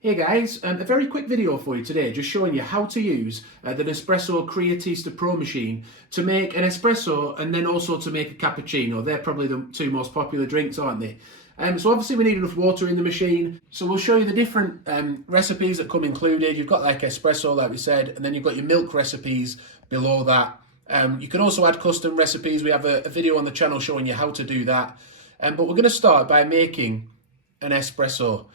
Hey guys, a very quick video for you today, just showing you how to use the Nespresso Creatista Pro machine to make an espresso and then also to make a cappuccino. They're probably the two most popular drinks, aren't they? So obviously we need enough water in the machine. So we'll show you the different recipes that come included. You've got like espresso, like we said, and then you've got your milk recipes below that. You can also add custom recipes. We have a video on the channel showing you how to do that. But we're going to start by making an espresso.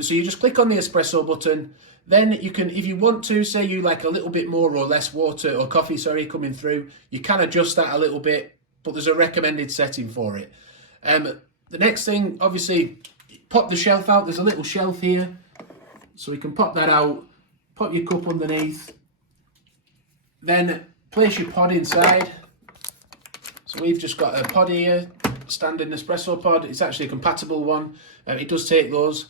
So you just click on the espresso button, then you can, if you want to, say you like a little bit more or less water or coffee, coming through, you can adjust that a little bit, but there's a recommended setting for it. The next thing, obviously, pop the shelf out. There's a little shelf here, so we can pop that out, pop your cup underneath, then place your pod inside. So we've just got a pod here, standard Nespresso pod. It's actually a compatible one. It does take those.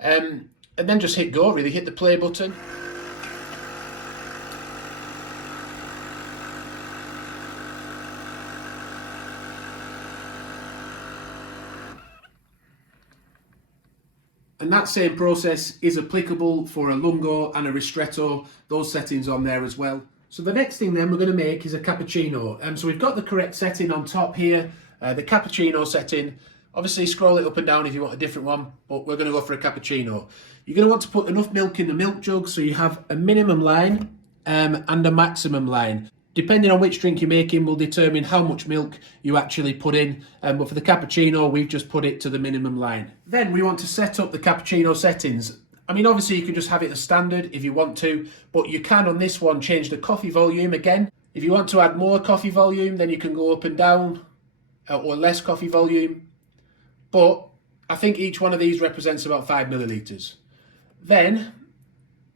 And then just hit go, really, hit the play button. And that same process is applicable for a lungo and a ristretto, those settings on there as well. So the next thing then we're going to make is a cappuccino. So we've got the correct setting on top here, the cappuccino setting. Obviously scroll it up and down if you want a different one, but we're going to go for a cappuccino. You're going to want to put enough milk in the milk jug so you have a minimum line and a maximum line. Depending on which drink you're making will determine how much milk you actually put in, but for the cappuccino we've just put it to the minimum line. Then we want to set up the cappuccino settings. I mean, obviously you can just have it as standard if you want to, but you can on this one change the coffee volume again. If you want to add more coffee volume, then you can go up and down, or less coffee volume. But I think each one of these represents about 5 millilitres. Then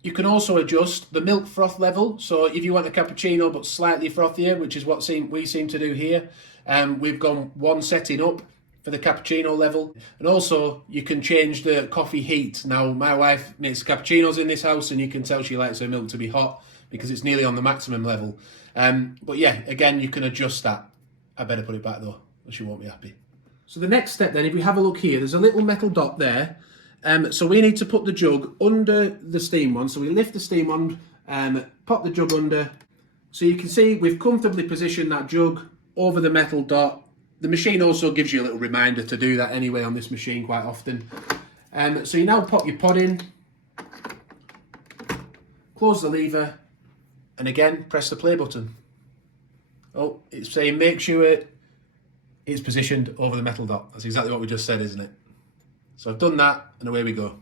you can also adjust the milk froth level. So if you want a cappuccino but slightly frothier, which is what we seem to do here, we've gone one setting up for the cappuccino level. And also you can change the coffee heat. Now my wife makes cappuccinos in this house and you can tell she likes her milk to be hot because it's nearly on the maximum level. But yeah, again, you can adjust that. I better put it back though, or she won't be happy. So the next step then, if we have a look here, there's a little metal dot there. So we need to put the jug under the steam one. So we lift the steam on, pop the jug under. So you can see we've comfortably positioned that jug over the metal dot. The machine also gives you a little reminder to do that anyway on this machine quite often. So you now pop your pod in, close the lever, and again, press the play button. Oh, it's saying make sure it's positioned over the metal dot. That's exactly what we just said, isn't it? So I've done that, and away we go.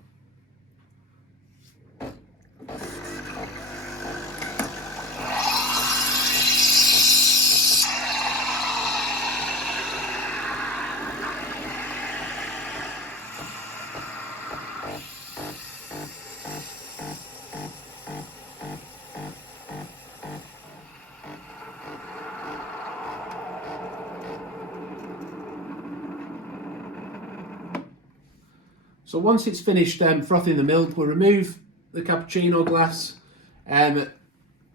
So once it's finished frothing the milk, we'll remove the cappuccino glass,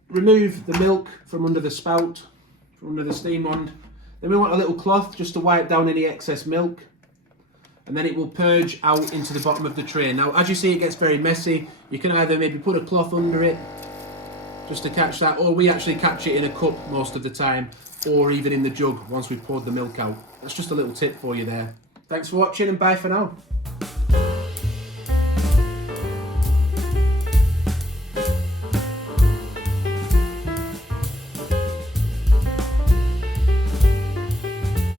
remove the milk from under the spout, from under the steam wand. Then we want a little cloth just to wipe down any excess milk, and then it will purge out into the bottom of the tray. Now, as you see, it gets very messy. You can either maybe put a cloth under it just to catch that, or we actually catch it in a cup most of the time, or even in the jug once we've poured the milk out. That's just a little tip for you there. Thanks for watching and bye for now.